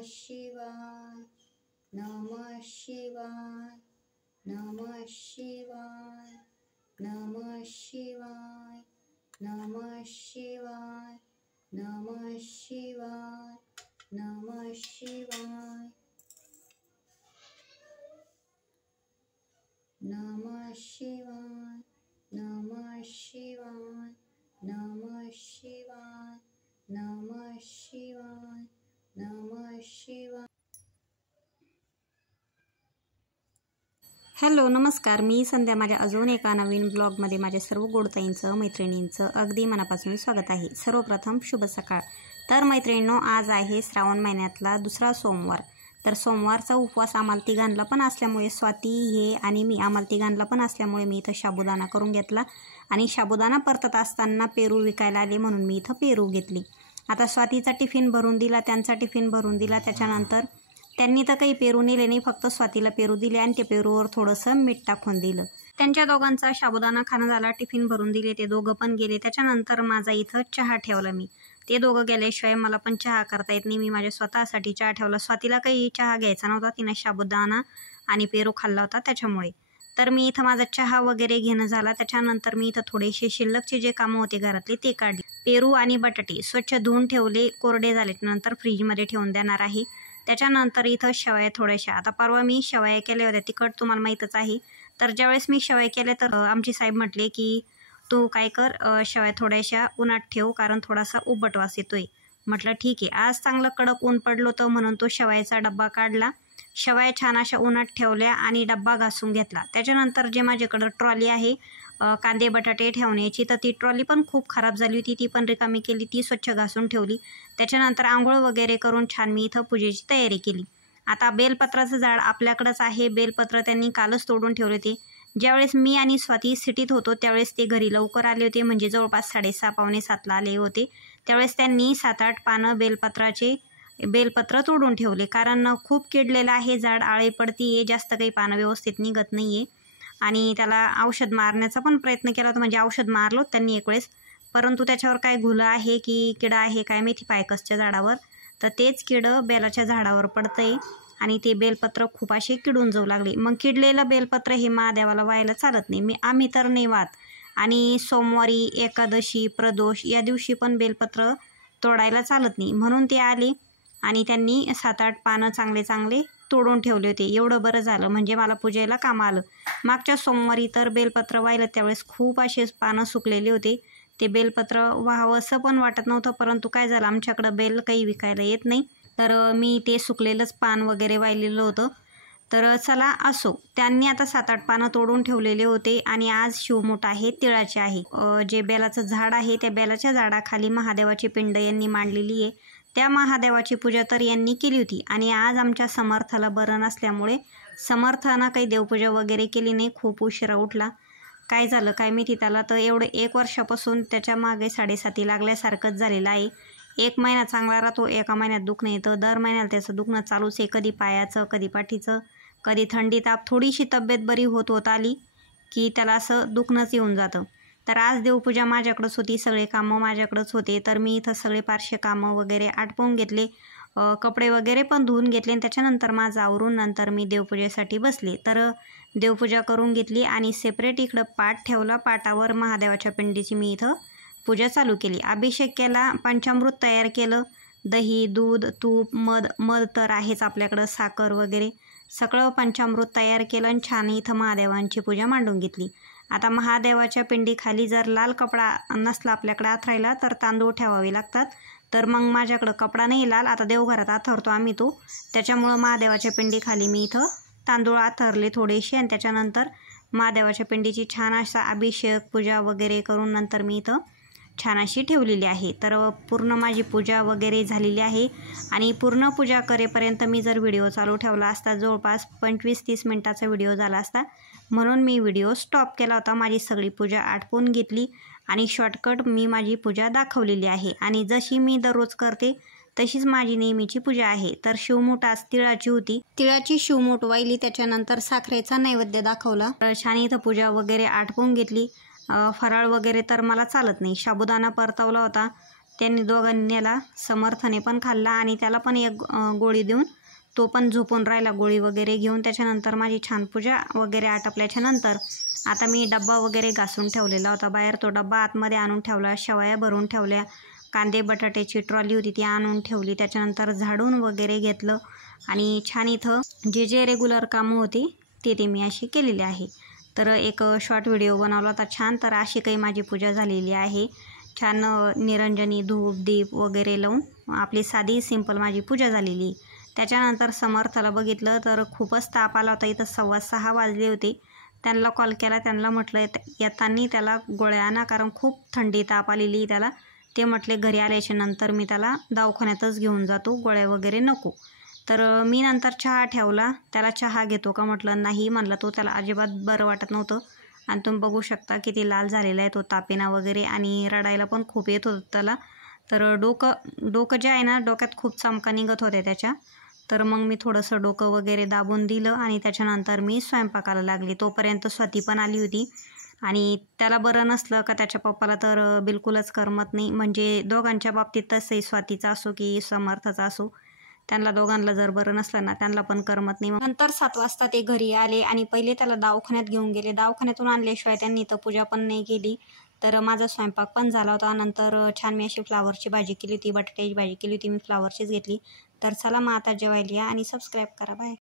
शिवाय, नमः शिवाय, नमः शिवाय, नमः शिवाय, नमः शिवाय, नमः शिवाय, नमः शिवाय, नमः शिवाय, नमः शिवाय, नमः शिवाय, नमः शिवाय, नमः शिवाय। हॅलो नमस्कार, मी संध्या। माझ्या अजून एका नवीन ब्लॉगमध्ये माझ्या सर्व गोडताईंचं मैत्रिणींचं अगदी मनापासून स्वागत आहे। सर्वप्रथम शुभ सकाळ। तर मैत्रिणींनो, आज आहे श्रावण महिन्यातला दुसरा सोमवार। तर सोमवारचा उपवास आम्हाला तिघांना पण असल्यामुळे, स्वाती हे आणि मी आम्हाला तिघांना पण असल्यामुळे मी इथं साबुदाणा करून घेतला आणि साबुदाणा परतत असताना पेरू विकायला आले म्हणून मी इथं पेरू घेतली। आता स्वातीचा टिफिन भरून दिला, त्यांचा टिफिन भरून दिला। त्याच्यानंतर त्यांनी तर काही पेरू नेले नाही, फक्त स्वातीला पेरू दिले आणि ते पेरूवर थोडंसं मीठ टाकून दिलं। त्यांच्या दोघांचा साबुदाणा खाणं झाला, टिफिन भरून दिले, ते दोघं पण गेले। त्याच्यानंतर माझा इथं चहा ठेवला मी। ते दोघं गेल्याशिवाय मला पण चहा करता येत नाही, मी माझ्या स्वतःसाठी चहा ठेवला। स्वातीला काही चहा घ्यायचा नव्हता, तिने साबुदाणा आणि पेरू खाल्ला होता त्याच्यामुळे। तर मी इथं माझा चहा वगैरे घेणं झाला। त्याच्यानंतर मी इथं थोडेसे शिल्लकचे जे कामं होते घरातले ते काढले। पेरू आणि बटाटे स्वच्छ धुवून ठेवले, कोरडे झाले, नंतर फ्रीजमध्ये ठेवून देणार आहे। त्याच्यानंतर इथं शेवया थोड्याशा, आता परवा मी शेवया केल्या होत्या, तिखट तुम्हाला माहीतच आहे। तर ज्यावेळेस मी शेवया केल्या तर आमची साहेब म्हटले की तू काय कर, शेवया थोड्याशा उन्हात ठेव, कारण थोडासा उबट वास येतोय। म्हटलं ठीक आहे। आज चांगलं कडक ऊन पडलं होतं म्हणून तो शेवयाचा डब्बा काढला, शेवया छान अशा उन्हात ठेवल्या आणि डब्बा घासून घेतला। त्याच्यानंतर जे माझ्याकडं ट्रॉली आहे कांदे बटाटे ठेवण्याची, तर ती ट्रॉली पण खूप खराब झाली होती, ती पण रिकामी केली, ती स्वच्छ घासून ठेवली। त्याच्यानंतर आंघोळ वगैरे करून छान मी इथं पूजेची तयारी केली। आता बेलपत्राचं झाड आपल्याकडंच आहे, बेलपत्र त्यांनी कालच तोडून ठेवले होते। ज्यावेळेस मी आणि स्वाती सिटीत होतो त्यावेळेस ते घरी लवकर आले होते, म्हणजे जवळपास 6:30 पावणे 7ला आले होते। त्यावेळेस त्यांनी 7-8 पानं बेलपत्र तोडून ठेवले, कारण खूप किडलेलं आहे झाड, आळे पडतीये, जास्त काही पानं व्यवस्थित निघत नाहीये आणि त्याला औषध मारण्याचा पण प्रयत्न केला होता, म्हणजे औषध मारलो त्यांनी एक वेळेस, परंतु त्याच्यावर काय घुलं आहे की किडा आहे काय माहिती पायकसच्या झाडावर, तर तेच किडं बेलाच्या झाडावर पडतंय आणि ते बेलपत्र खूप असे किडून जाऊ लागले। मग किडलेलं बेलपत्र हे महादेवाला व्हायला चालत नाही, आम्ही तर नाही वाहत, आणि सोमवारी, एकादशी, प्रदोष या दिवशी पण बेलपत्र तोडायला चालत नाही। म्हणून ते आले आणि त्यांनी 7-8 पानं चांगले तोडून ठेवले होते। एवढं बरं झालं, म्हणजे मला पूजेला काम आलं। मागच्या सोमवारी तर बेलपत्र वाहिलं त्यावेळेस खूप असे पानं सुकलेले होते, ते बेलपत्र व्हावं असं पण वाटत नव्हतं, परंतु काय झालं, आमच्याकडं बेल काही विकायला येत नाही, तर मी ते सुकलेलंच पान वगैरे वाहिलेलं होतं। तर चला असो, त्यांनी आता 7-8 पानं तोडून ठेवलेले होते आणि आज शिवमूठ आहे, तिळाचे आहे। जे बेलाचं झाड आहे त्या बेलाच्या झाडाखाली महादेवाची पिंड यांनी मांडलेली आहे, त्या महादेवाची पूजा तर यांनी केली होती। आणि आज आमच्या समर्थाला बरं नसल्यामुळे समर्थानं काही देवपूजा वगैरे केली नाही, खूप उशिरा उठला, काय झालं काय माहिती त्याला, तर एवढं 1 वर्षापासून त्याच्या मागे 7.5 लागल्यासारखंच झालेलं आहे। 1 महिना चांगला राहतो, एका महिन्यात दुखणं येतं, दर महिन्याला त्याचं दुखणं चालूच आहे, कधी पायाचं, कधी पाठीचं, कधी थंडी ताप, थोडीशी तब्येत बरी होत आली की त्याला असं दुखणंच येऊन जातं। तर आज देवपूजा माझ्याकडंच होती, सगळे कामं माझ्याकडंच होते, तर मी इथं सगळे पारशे कामं वगैरे आटपून घेतले, कपडे वगैरे पण धुवून घेतले, आणि त्याच्यानंतर माझं आवरून नंतर मी देवपूजेसाठी बसले। तर देवपूजा करून घेतली आणि सेपरेट इकडं पाट ठेवला, पाटावर महादेवाच्या पिंडीची मी इथं पूजा चालू केली, अभिषेक केला, पंचामृत तयार केलं, दही, दूध, तूप, मध तर आहेच आपल्याकडं, साखर वगैरे सगळं पंचामृत तयार केलं आणि छान इथं महादेवांची पूजा मांडून घेतली। आता महादेवाच्या पिंडीखाली जर लाल कपडा नसला आपल्याकडे आथरायला तर तांदूळ ठेवावे लागतात, तर मग माझ्याकडं कपडा नाही लाल, आता देवघरात आथरतो आम्ही तो, त्याच्यामुळं महादेवाच्या पिंडीखाली मी इथं तांदूळ आथरले थोडेसे, आणि त्याच्यानंतर महादेवाच्या पिंडीची छान असा अभिषेक पूजा वगैरे करून नंतर मी इथं छान अशी ठेवलेली आहे। तर पूर्ण माझी पूजा वगैरे झालेली आहे आणि पूर्ण पूजा करेपर्यंत मी जर व्हिडिओ चालू ठेवला असता जवळपास 25-30 मिनिटाचा व्हिडिओ झाला असता, म्हणून मी व्हिडिओ स्टॉप केला होता। माझी सगळी पूजा आटपून घेतली आणि शॉर्टकट मी माझी पूजा दाखवलेली आहे, आणि जशी मी दररोज करते तशीच माझी नेहमीची पूजा आहे। तर शिवमूठ आज तिळाची होती, तिळाची शिवमूठ वाहिली, त्याच्यानंतर साखरेचा नैवेद्य दाखवला, छान इथं पूजा वगैरे आटपून घेतली। फराळ वगैरे तर मला चालत नाही, साबुदाणा परतवला होता, त्यांनी दोघांनी नेला. समर्थने पण खाल्ला आणि त्याला पण एक गोळी देऊन तो पण झोपून राहिला गोळी वगैरे घेऊन. त्याच्यानंतर माझी छान पूजा वगैरे आटपल्याच्या नंतर आता मी डब्बा वगैरे घासून ठेवलेला होता बाहेर. तो डब्बा आतमध्ये आणून ठेवला, शेवया भरून ठेवल्या, कांदे बटाट्याची ट्रॉली होती ती आणून ठेवली. त्याच्यानंतर झाडून वगैरे घेतलं आणि छान इथं जे रेग्युलर कामं होती ते मी अशी केलेली आहे. तर एक शॉर्ट व्हिडिओ बनवला होता छान. तर अशी काही माझी पूजा झालेली आहे. छान निरंजनी धूप दीप वगैरे लावून आपली साधी सिंपल माझी पूजा झालेली. त्याच्यानंतर समर्थाला बघितलं तर खूपच ताप आला होता. इथं 6:15 वाजले होते. त्यांना कॉल केला, त्यांना म्हटलं येताना त्याला गोळ्या आणा कारण खूप थंडी ताप आलेली त्याला. ते म्हटले घरी आल्याच्या नंतर मी त्याला दवाखान्यातच घेऊन जातो, गोळ्या वगैरे नको. तर मी नंतर चहा ठेवला. त्याला चहा घेतो का म्हटलं नाही म्हणला तो. त्याला अजिबात बरं वाटत नव्हतं आणि तुम्ही बघू शकता किती लाल झालेला आहे तो तापेना वगैरे आणि रडायला पण खूप येत होतं त्याला. तर डोकं जे आहे ना, डोक्यात खूप चमका निघत होत्या त्याच्या. तर मग मी थोडंसं डोकं वगैरे दाबून दिलं आणि त्याच्यानंतर मी स्वयंपाकाला लागले. तोपर्यंत स्वाती पण आली होती आणि त्याला बरं नसलं का त्याच्या पप्पाला तर बिलकुलच करमत नाही. म्हणजे दोघांच्या बाबतीत तसंही स्वातीचा असो की समर्थाचा असो, त्यांना दोघांना जर बरं नसलं ना त्यांना पण करमत नाही. नंतर 7 वाजता ते घरी आले आणि पहिले त्याला दवाखान्यात घेऊन गेले. दवाखान्यातून आणल्याशिवाय त्यांनी तर पूजा पण नाही केली. तर माझा स्वयंपाक पण झाला होता. नंतर छान मी अशी फ्लावरची भाजी केली होती, बटाट्याची भाजी केली होती, मी फ्लावरचीच घेतली. तर चला मग आता जेवायला या आणि सबस्क्राईब करा. बाय.